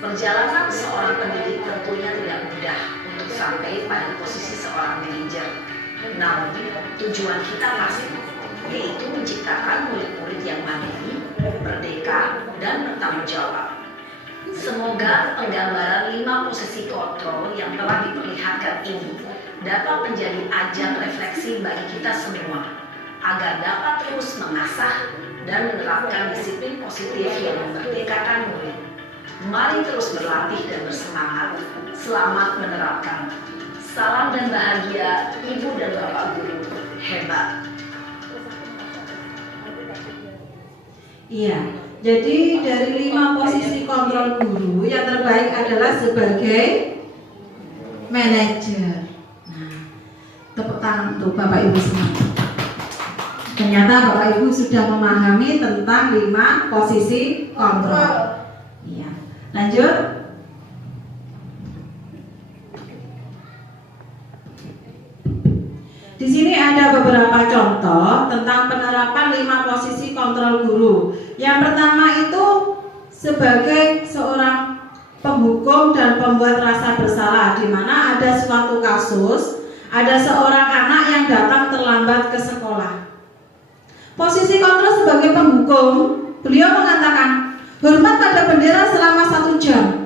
Perjalanan seorang pendidik tentunya tidak mudah untuk sampai pada posisi seorang manajer. Namun, tujuan kita pasti, yaitu menciptakan murid-murid yang mandiri, merdeka, dan bertanggung jawab. Semoga penggambaran 5 posisi kontrol yang telah diperlihatkan ini dapat menjadi ajang refleksi bagi kita semua, agar dapat terus mengasah dan menerapkan disiplin positif yang memerdekakan murid. Mari terus berlatih dan bersemangat. Selamat menerapkan. Salam dan bahagia Ibu dan Bapak guru hebat. Iya, jadi dari 5 posisi kontrol guru yang terbaik adalah sebagai manajer. Nah, tepuk tangan untuk Bapak Ibu semua. Ternyata Bapak Ibu sudah memahami tentang 5 posisi kontrol. Iya, lanjut. Di sini ada beberapa contoh tentang penerapan 5 posisi kontrol guru. Yang pertama itu sebagai seorang penghukum dan pembuat rasa bersalah, di mana ada suatu kasus, ada seorang anak yang datang terlambat ke sekolah. Posisi kontrol sebagai penghukum, beliau mengatakan, hormat pada bendera selama 1 jam.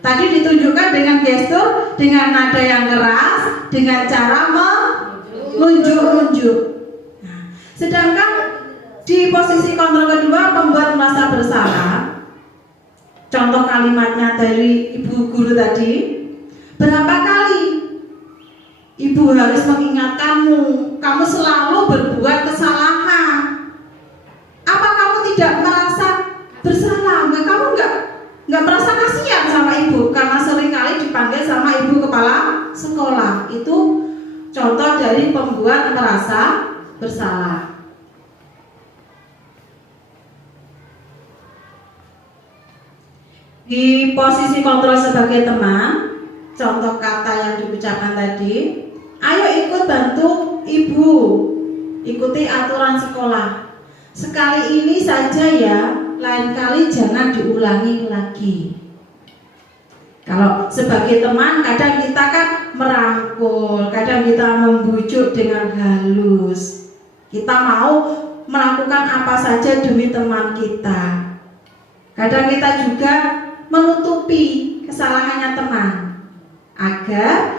Tadi ditunjukkan dengan gestur, dengan nada yang keras, dengan cara menunjuk-nunjuk. Nah, sedangkan di posisi kontrol kedua, pembuat merasa bersalah, contoh kalimatnya dari ibu guru tadi, berapa kali ibu harus mengingatkanmu, kamu selalu berbuat kesalahan. Apa kamu tidak merasa bersalah? Kamu nggak merasa kasihan sama ibu karena seringkali dipanggil sama ibu kepala sekolah. Itu contoh dari pembuat merasa bersalah. Di posisi kontrol sebagai teman, contoh kata yang diucapkan tadi, ayo ikut bantu ibu, ikuti aturan sekolah. Sekali ini saja ya, lain kali jangan diulangi lagi. Kalau sebagai teman, kadang kita kan merangkul, kadang kita membujuk dengan halus. Kita mau melakukan apa saja demi teman kita. Kadang kita juga menutupi kesalahannya teman agar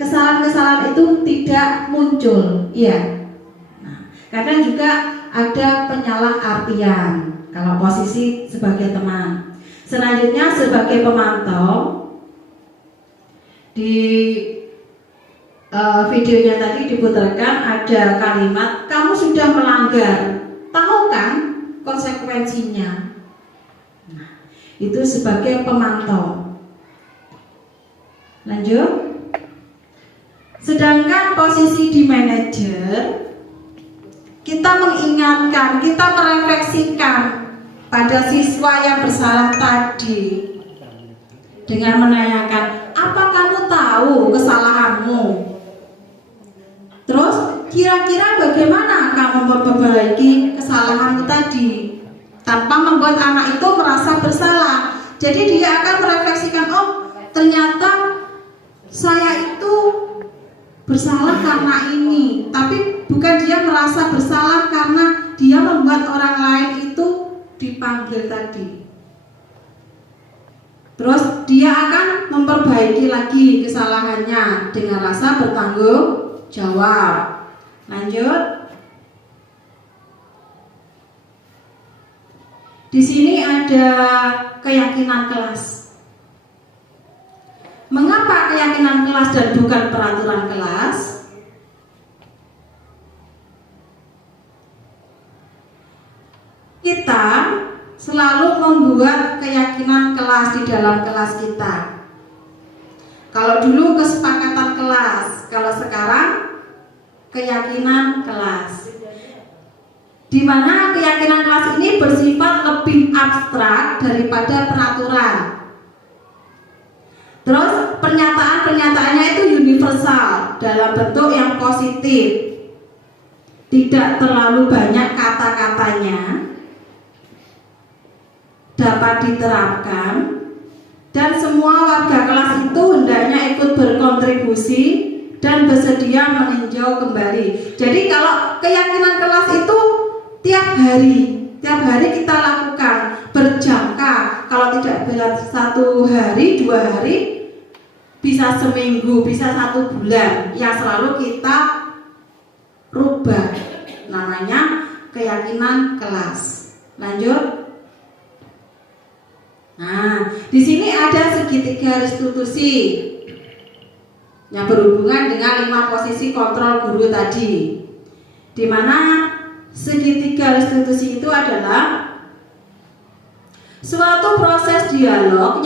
kesalahan-kesalahan itu tidak muncul. Iya. Nah, kadang juga ada penyalahartian kalau posisi sebagai teman. Selanjutnya sebagai pemantau, di videonya tadi diputarkan ada kalimat kamu sudah melanggar, tahu kan konsekuensinya. Nah, itu sebagai pemantau. Lanjut. Sedangkan posisi di manajer, kita mengingatkan, kita merefleksikan pada siswa yang bersalah tadi dengan menanyakan, apa kamu tahu kesalahanmu? Terus kira-kira bagaimana kamu memperbaiki kesalahanmu tadi tanpa membuat anak itu merasa bersalah. Jadi dia akan merefleksikan, oh ternyata saya itu bersalah karena ini, tapi bukan dia merasa bersalah karena dia membuat orang lain itu dipanggil tadi. Terus dia akan memperbaiki lagi kesalahannya dengan rasa bertanggung jawab. Lanjut. Di sini ada keyakinan kelas. Mengapa keyakinan kelas dan bukan peraturan kelas? Kita selalu membuat keyakinan kelas di dalam kelas kita. Kalau dulu kesepakatan kelas, kalau sekarang keyakinan kelas. Di mana keyakinan kelas ini bersifat lebih abstrak daripada peraturan. Terus pernyataan-pernyataannya itu universal dalam bentuk yang positif. Tidak terlalu banyak kata-katanya, dapat diterapkan, dan semua warga kelas itu hendaknya ikut berkontribusi dan bersedia meninjau kembali. Jadi kalau keyakinan kelas itu tiap hari kita lakukan berjangka. Kalau tidak berat 1 hari, 2 hari, bisa seminggu, bisa 1 bulan, yang selalu kita rubah. Namanya keyakinan kelas. Lanjut. Nah, di sini ada segitiga restitusi yang berhubungan dengan 5 posisi kontrol guru tadi, di mana segitiga restitusi itu adalah suatu proses dialog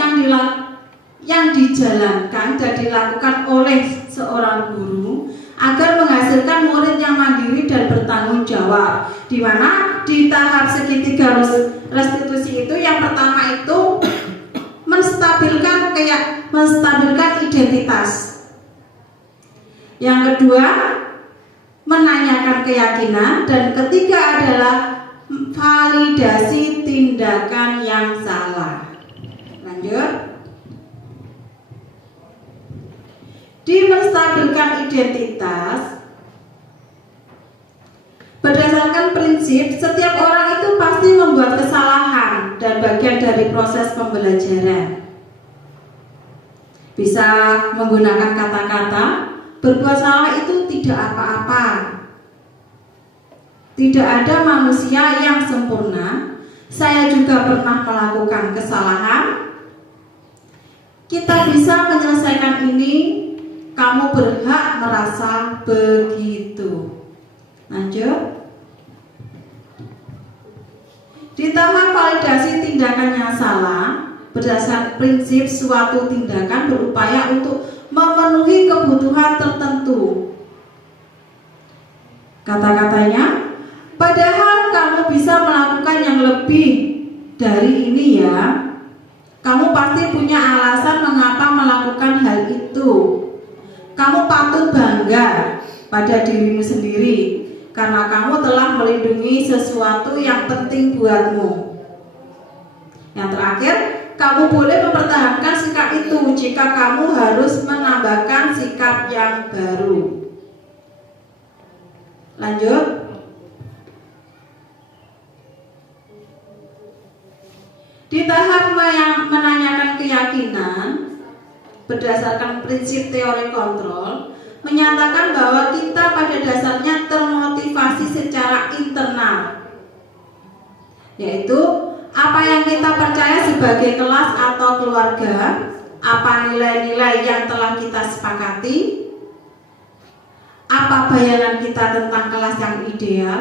yang dijalankan dan dilakukan oleh seorang guru agar menghasilkan murid yang mandiri dan bertanggung jawab. Di mana di tahap segitiga restitusi itu yang pertama itu menstabilkan identitas. Yang kedua menanyakan keyakinan, dan ketiga adalah validasi tindakan yang salah. Lanjut. Di menstabilkan identitas, berdasarkan prinsip setiap orang itu pasti membuat kesalahan dan bagian dari proses pembelajaran. Bisa menggunakan kata-kata, berbuat salah itu tidak apa-apa. Tidak ada manusia yang sempurna. Saya juga pernah melakukan kesalahan. Kita bisa menyelesaikan ini. Kamu berhak merasa begitu. Lanjut. Di tahap validasi tindakan yang salah, berdasarkan prinsip suatu tindakan berupaya untuk memenuhi kebutuhan tertentu. Kata-katanya, padahal kamu bisa melakukan yang lebih dari ini ya. Kamu pasti punya alasan mengapa melakukan hal itu. Kamu patut bangga pada dirimu sendiri karena kamu telah melindungi sesuatu yang penting buatmu. Yang terakhir, kamu boleh mempertahankan sikap itu jika kamu harus menambahkan sikap yang baru. Lanjut. Di tahap menanyakan keyakinan, berdasarkan prinsip teori kontrol, menyatakan bahwa kita pada dasarnya termotivasi secara internal, yaitu apa yang kita percaya sebagai kelas atau keluarga, apa nilai-nilai yang telah kita sepakati, Apa bayangan kita tentang kelas yang ideal?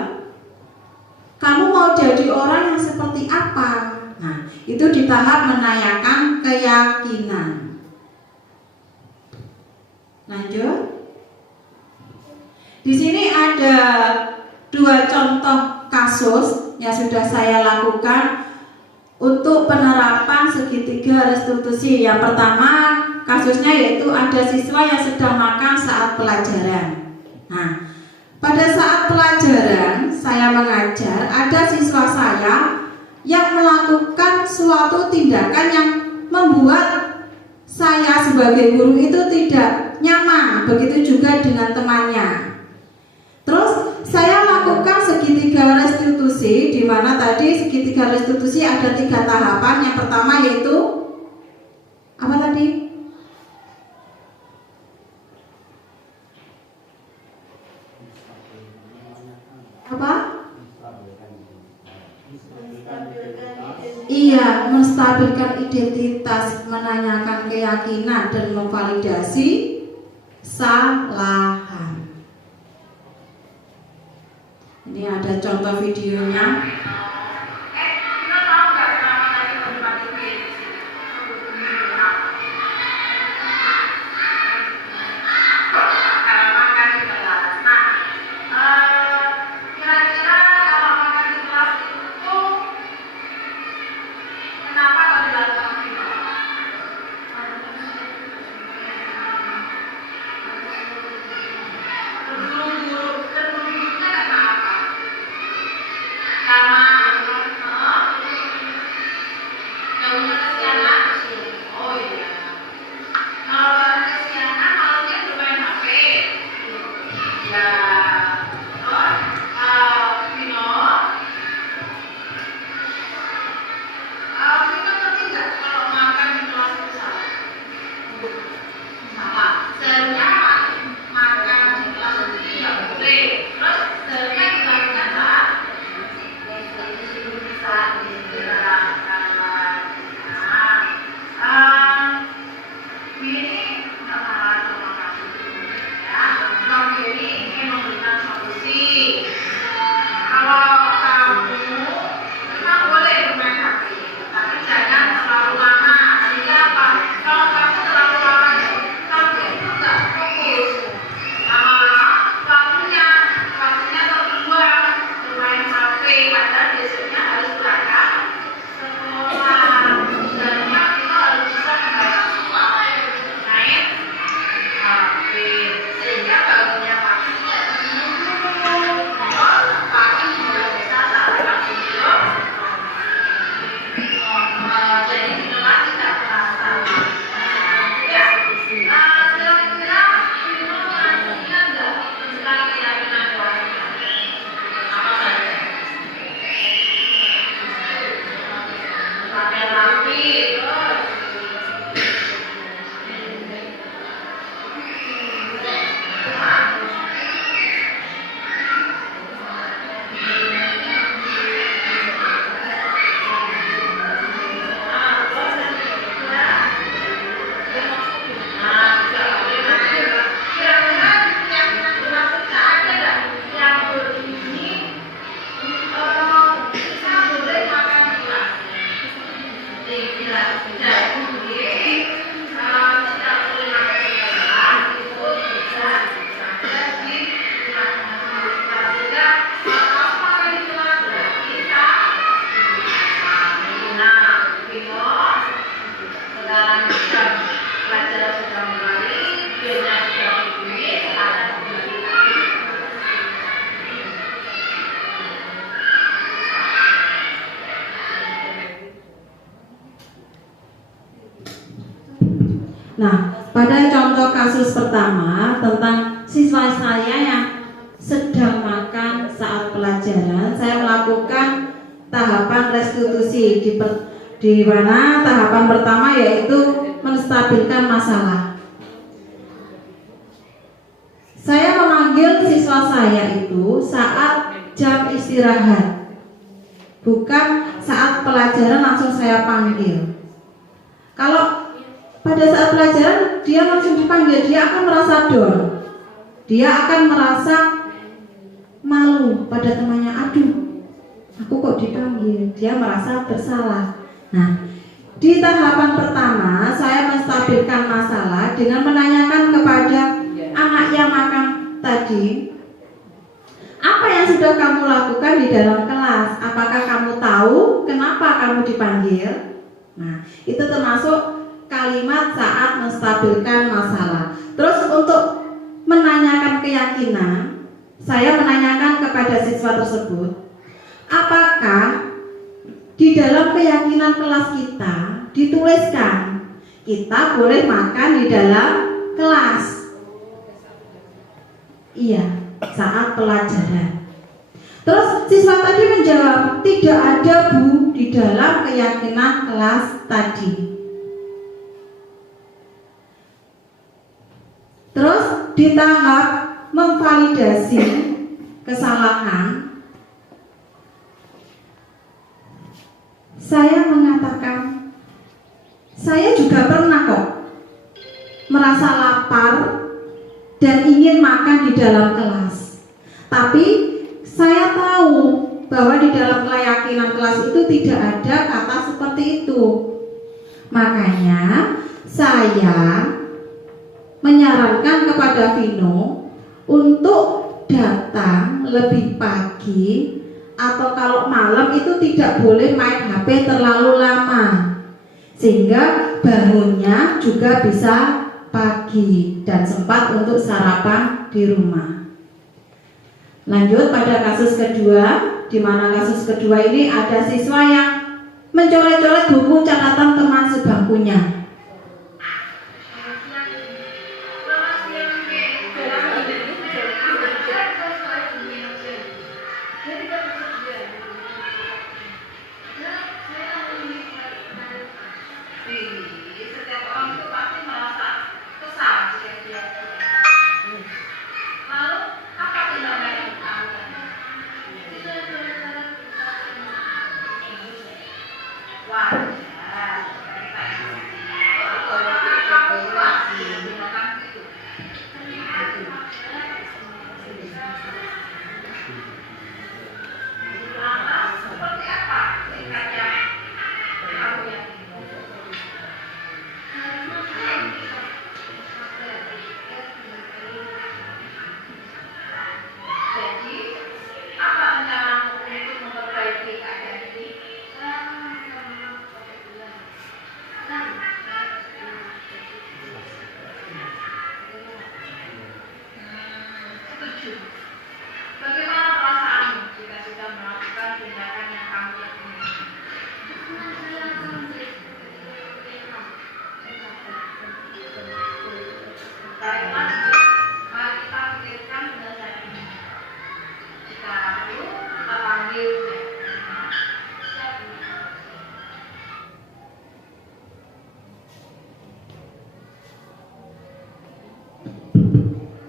Kamu mau jadi orang yang seperti apa? Nah, itu di tahap menanyakan keyakinan. Lanjut. Di sini ada 2 contoh kasus yang sudah saya lakukan untuk penerapan segitiga restitusi. Yang pertama, kasusnya yaitu ada siswa yang sedang makan saat pelajaran. Nah, pada saat pelajaran saya mengajar, ada siswa saya yang melakukan suatu tindakan yang membuat saya sebagai guru itu tidak nyaman. Begitu juga dengan temannya. Terus saya lakukan segitiga restitusi, di mana tadi segitiga restitusi ada 3 tahapan. Yang pertama yaitu apa tadi? Apa? Iya, menstabilkan identitas, menanyakan keyakinan dan memvalidasi kesalahan. Ini ada contoh videonya. Kita tahu nggak kenapa tadi pagi-pagi di sini? Karena makan di kelas. Nah, kira-kira kalau makan di kelas itu kenapa kok dilakukan gitu? Kedua-duanya karena apa? Karena gabungan kesianan. Oh iya. Kalau kesianan kalau dia bermain HP. Ya. Terus Vino. Vino ngerti nggak kalau makan di kelas besar? Sama. Seharusnya makan di kelas itu nggak boleh. Terus seharusnya dilakukan saat ini nggak marah sama kamu ya. Bang Geri ingin memberikan solusi. Kalau kamu memang boleh bermain HP, tapi jangan terlalu lama. Sehingga apa? Kalau kamu terlalu lama, kamu itu nggak fokus. Lama-lama waktunya terbuang bermain HP, padahal besoknya harus berangkat sekolah. Sebenarnya kita harus bisa membaca semua main HP, sehingga bangunnya pagi tidak dulu. Terus pagi juga bisa sarapan dulu. Jadi minuman tidak terasa. Ya, kira-kira minum nasinya enggak tentang keyakinan apa saja? Pakai rapi, terus Nah, pada contoh kasus pertama tentang siswa saya yang sedang makan saat pelajaran, saya melakukan tahapan restitusi di mana tahapan pertama yaitu menstabilkan masalah. Saya memanggil siswa saya itu saat jam istirahat, bukan saat pelajaran langsung saya panggil. Kalau pada saat pelajaran dia langsung dipanggil, dia akan merasa down. dia akan merasa malu pada temannya. Aduh, aku kok dipanggil. Dia merasa bersalah. Nah, di tahapan pertama saya menstabilkan masalah dengan menanyakan kepada anak yang makan tadi, apa yang sudah kamu lakukan di dalam kelas? Apakah kamu tahu kenapa kamu dipanggil? Nah, itu termasuk kalimat saat menstabilkan masalah. Terus untuk menanyakan keyakinan, saya menanyakan kepada siswa tersebut, apakah di dalam keyakinan kelas kita dituliskan kita boleh makan di dalam kelas? Iya, saat pelajaran. Terus siswa tadi menjawab, tidak ada Bu di dalam keyakinan kelas tadi. Terus di tahap memvalidasi kesalahan, saya mengatakan, saya juga pernah kok merasa lapar dan ingin makan di dalam kelas. Tapi saya tahu bahwa di dalam keyakinan kelas itu tidak ada kata seperti itu. Makanya saya menyarankan kepada Vino untuk datang lebih pagi, atau kalau malam itu tidak boleh main HP terlalu lama, sehingga bangunnya juga bisa pagi dan sempat untuk sarapan di rumah. Lanjut pada kasus kedua, di mana kasus kedua ini ada siswa yang mencoret-coret buku catatan teman sebangkunya.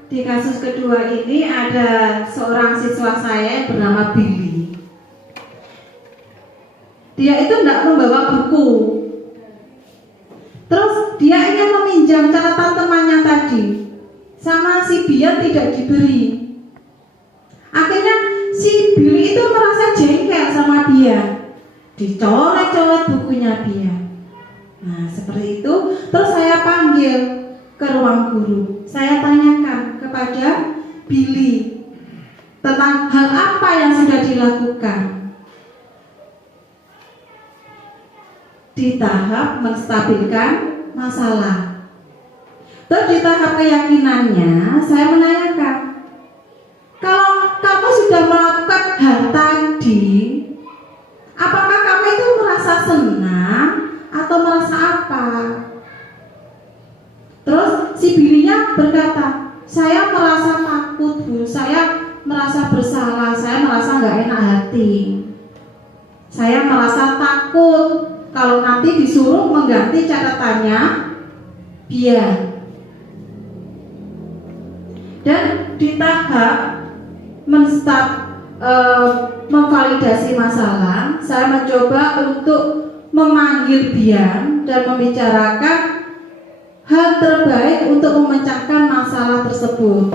Di kasus kedua ini ada seorang siswa saya bernama Billy. Dia itu tidak membawa buku. Terus dia ingin meminjam catatan temannya tadi, sama si Bian tidak diberi. Akhirnya si Billy itu merasa jengkel sama Bian, dicoret-coret bukunya Bian. Nah seperti itu. Terus saya panggil ke ruang guru. Saya tanyakan kepada Billy tentang hal apa yang sudah dilakukan. Di tahap menstabilkan masalah. Terus di tahap keyakinannya saya menanyakan, kalau kamu sudah melakukan hal tadi, apakah kamu itu merasa senang atau merasa apa? Terus si Billy-nya berkata, saya merasa takut Bu, saya merasa bersalah, saya merasa nggak enak hati. Saya merasa takut kalau nanti disuruh mengganti catatannya Bian. Dan di tahap memvalidasi masalah, saya mencoba untuk memanggil Bian dan membicarakan hal terbaik untuk memecahkan masalah tersebut.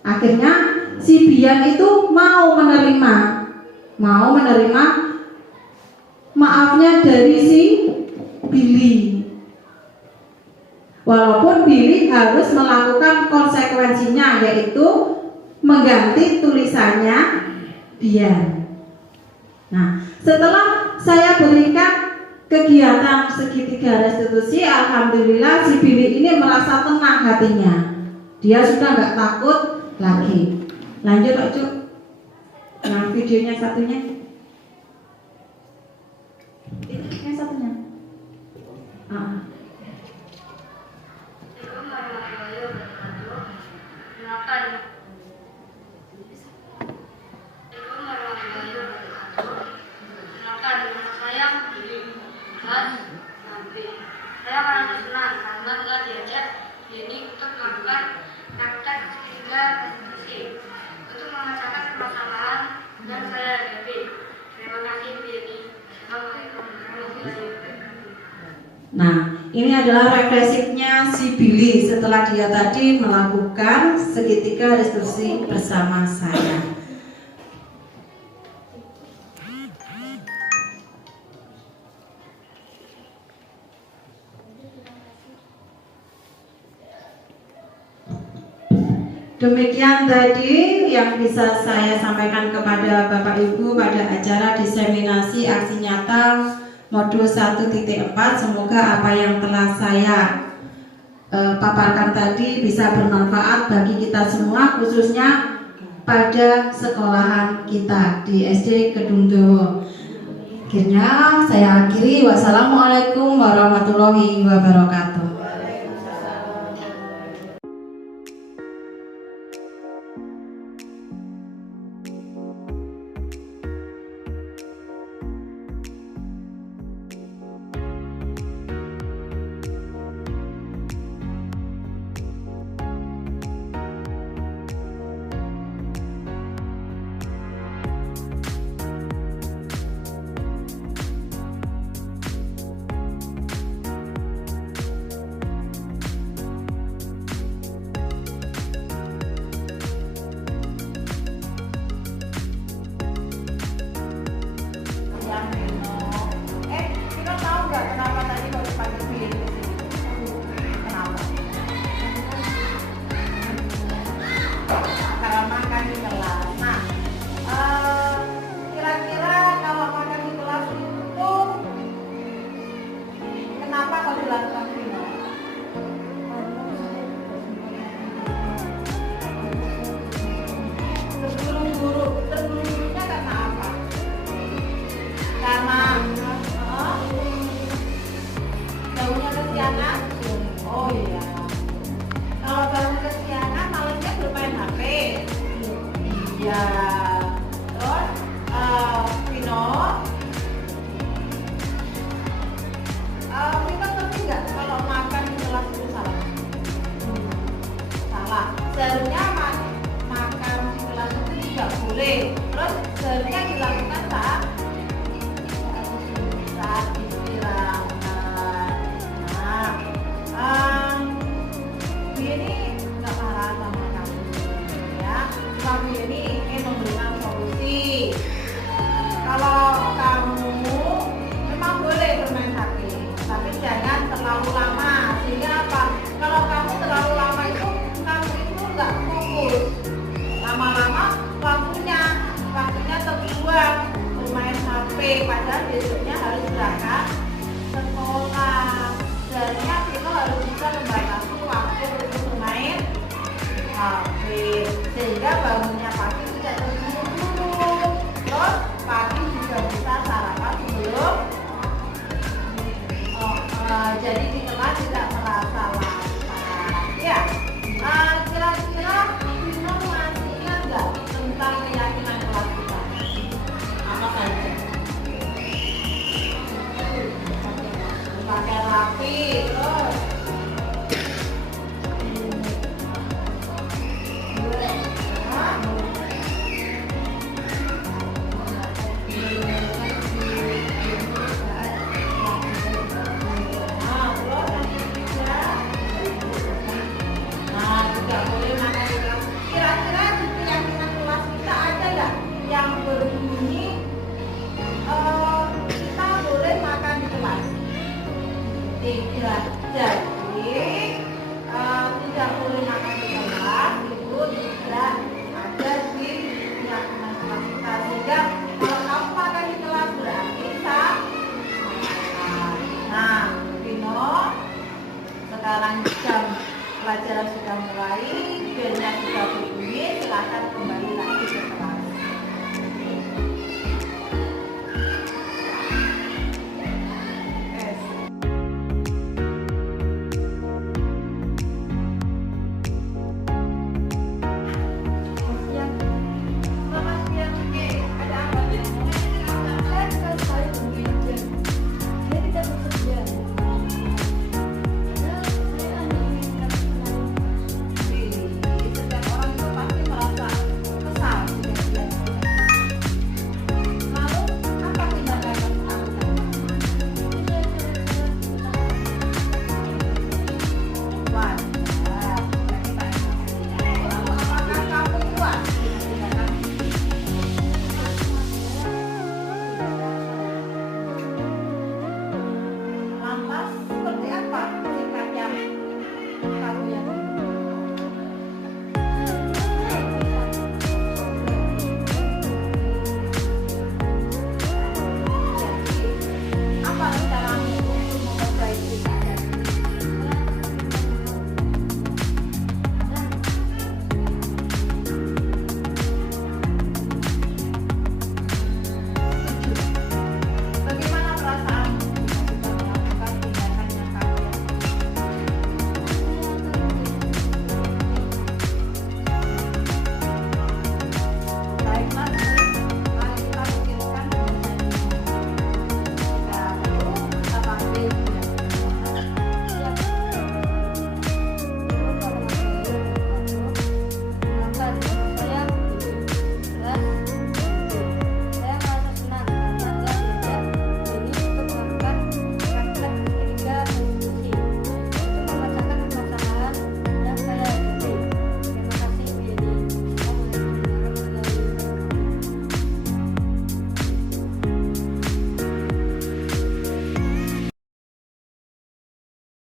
Akhirnya si Bian itu mau menerima maafnya dari si Billy. Walaupun Billy harus melakukan konsekuensinya, yaitu mengganti tulisannya Bian. Nah, setelah saya berikan kegiatan segitiga restitusi, alhamdulillah si Billy ini merasa tenang hatinya. Dia sudah nggak takut lagi. Lanjut Pak Cuk. Nah, videonya satunya. Yang satunya. Saya merasa senang karena telah diajak Yeni untuk melakukan praktek segitiga restitusi untuk memecahkan permasalahan dan saya happy. Terima kasih Bu Yeni. Assalamualaikum warahmatullahi wabarakatuh. Nah, ini adalah refleksinya si Billy setelah dia tadi melakukan segitiga restitusi bersama saya. Demikian tadi yang bisa saya sampaikan kepada Bapak Ibu pada acara diseminasi aksi nyata modul 1.4. Semoga apa yang telah saya paparkan tadi bisa bermanfaat bagi kita semua, khususnya pada sekolahan kita di SD Kedungdowo. Akhirnya saya akhiri. Wassalamualaikum warahmatullahi wabarakatuh. Kita tahu nggak kenapa tadi kok dipanggil Billy ke sini? Kenapa? Karena makan di kelas. Nah, kira-kira kalau makan di kelas itu kenapa kok dilakukan Vino? Terburu-burunya karena apa? Karena bangunnya kesiangan. Oh iya. Kalau bangun kesiangan malamnya bermain HP. Iya. Terus Vino ngerti nggak kalau makan di kelas itu salah? Salah. Seharusnya makan di kelas itu tidak boleh. Terus seharusnya dilakukan saat